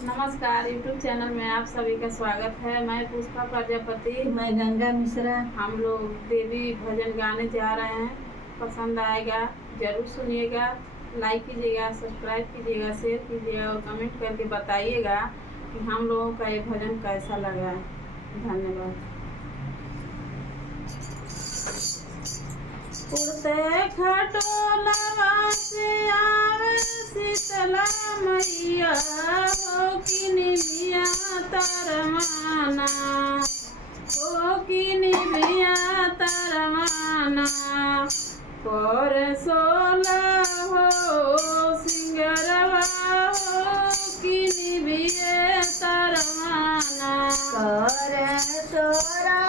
नमस्कार, YouTube channel में आप सभी का स्वागत है। मैं पुष्पा प्रजापति। मैं गंगा मिश्रा। हम लोग देवी भजन गाने जा रहे हैं। पसंद आएगा जरूर सुनिएगा, लाइक कीजिएगा, सब्सक्राइब कीजिएगा, शेयर कीजिएगा और कमेंट करके बताइएगा कि हम लोगों का ये भजन कैसा लगा है। धन्यवाद। उड़ते खटोलवा से आवे शीतला मैया, हो कि निभिया तरमाना, हो कि निभिया तरमाना। पर सोला हो सिंगरवा, हो कि निभिये तरमाना। कर सोरा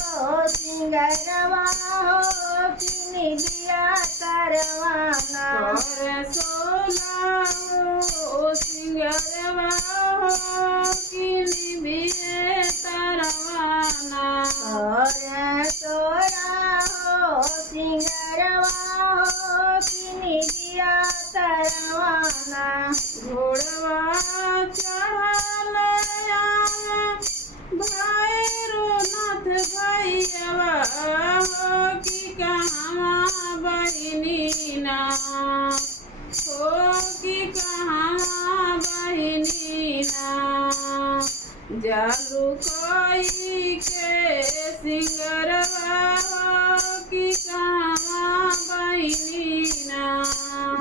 हो सिंगरवा, हो कि निभिया तरमाना। कर सोला हो सिंगरवा, हो कि निभिये तरमाना। कर सोरा हो सिंगरवा, हो कि निभिया तरमाना। घोड़वा चढ़ल आवे भैरोनाथ भैयवा, हो कि कहवा बहिनी ना, हो कि कहवा बहिनी ना। जालू कोई के सिंगरवा, हो कि कहवा बहिनी ना।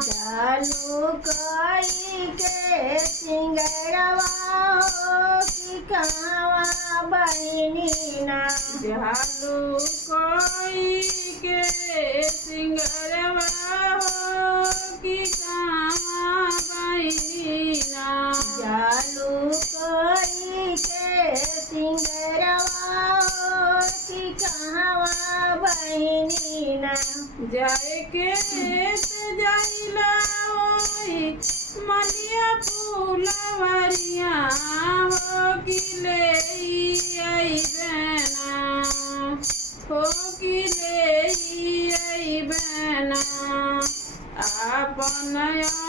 जालू कोई के सिंगरवा, हो कि कहवा बहिनी ना। जालू कोई के सिंगरवा, हो कि कहवा बहिनी ना। जालू कोई के सिंगरवा, हो कि कहवा बहिनी ना। जाए के जाइला ओई मलिया फूलवरिया, हो कि ले अइबेना, हो कि ले अइबेना। आपन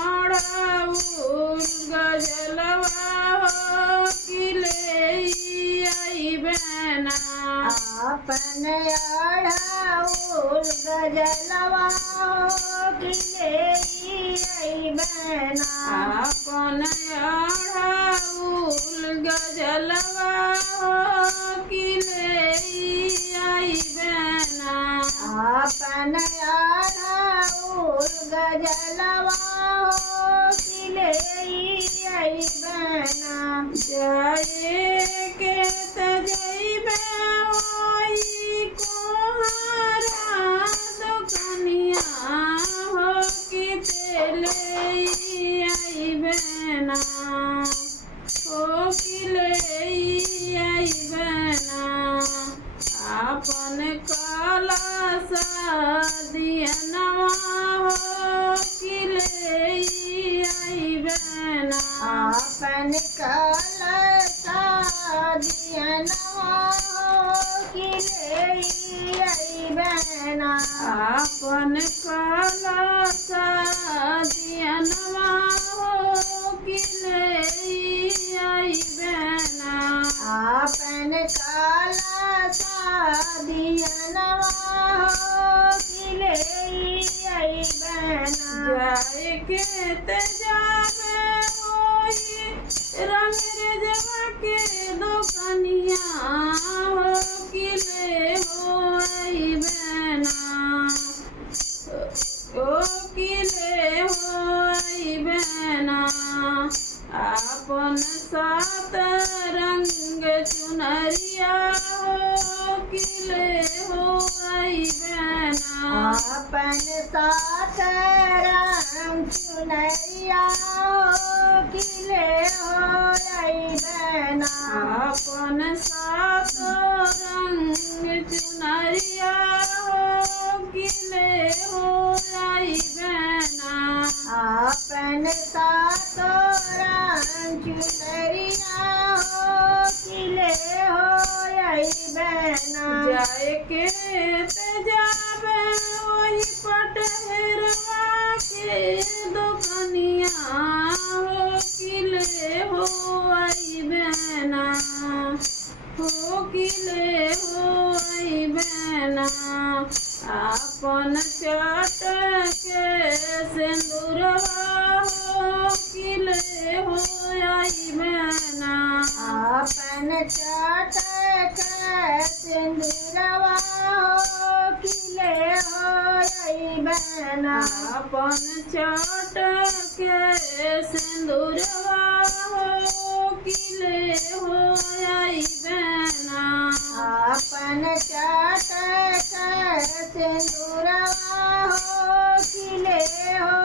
अड़हुल गजलवा, हो कि ले अइबेना। आपन अड़हुल गजलवा, हो कि ले अइबेना। आपन अड़हुल गजलवा, हो कि ले अइबेना। आपन अड़हुल गजलवा, हो कि ले अइबेना। जाए के त जइबे ओई कोहरा दुकनिया, हो कि तेले अइबेना, हो कि ले अइबेना। आपन कलश दियनवा, हो कि ले अइबेना। आपन कलश दियनवा, हो कि ले अइबेना। आपन कलश दियनवा, हो कि ले अइबेना। आपन कलश दियनवा, हो कि ले अइबेना। जाए के ते जाबे ओही रंग रेजवा के दुकनिया, हो कि ले हो अइबेना, हो कि ले हो अइबेना। आपन सात रंग चुनरिया, हो कि ले हो अइबेना। आपन सात रंग चुनरिया, हो कि ले हो अइबेना। आपन सात रंग चुनरिया, हो कि ले हो अइबेना। आपन सात रंग चुनरिया, हो कि ले हो अइबेना। जाए के ते जाबे ओही पटहेरवा के दुकनिया, हो कि ले हो अपन चटके सिंदूरवा हो किले हो आई बहना अपन चटक सिंदूरवा हो खिले हो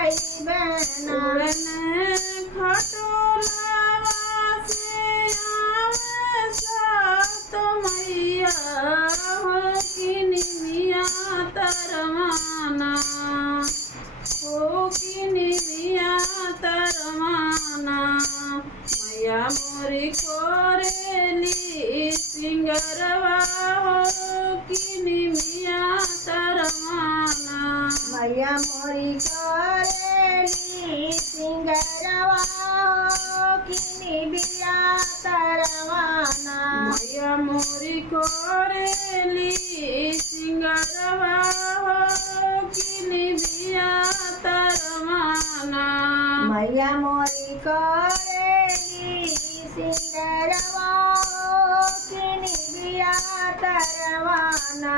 आई बहना उड़ने खटोलावा से आवे सात मैया हो कि निमिया तरमाना हो कि निमिया तरमाना मैया मोरी कोरेली सिंगरवा हो कि निमिया तरमाना मैया मोरी करेली सिंगरवा हो किनी बिया तरवाना मैया मोरी कोरेली सिंगरवा हो कि निमिया तरमाना मैया मोरी करेली सिंगरवा हो किनी बिया तरवाना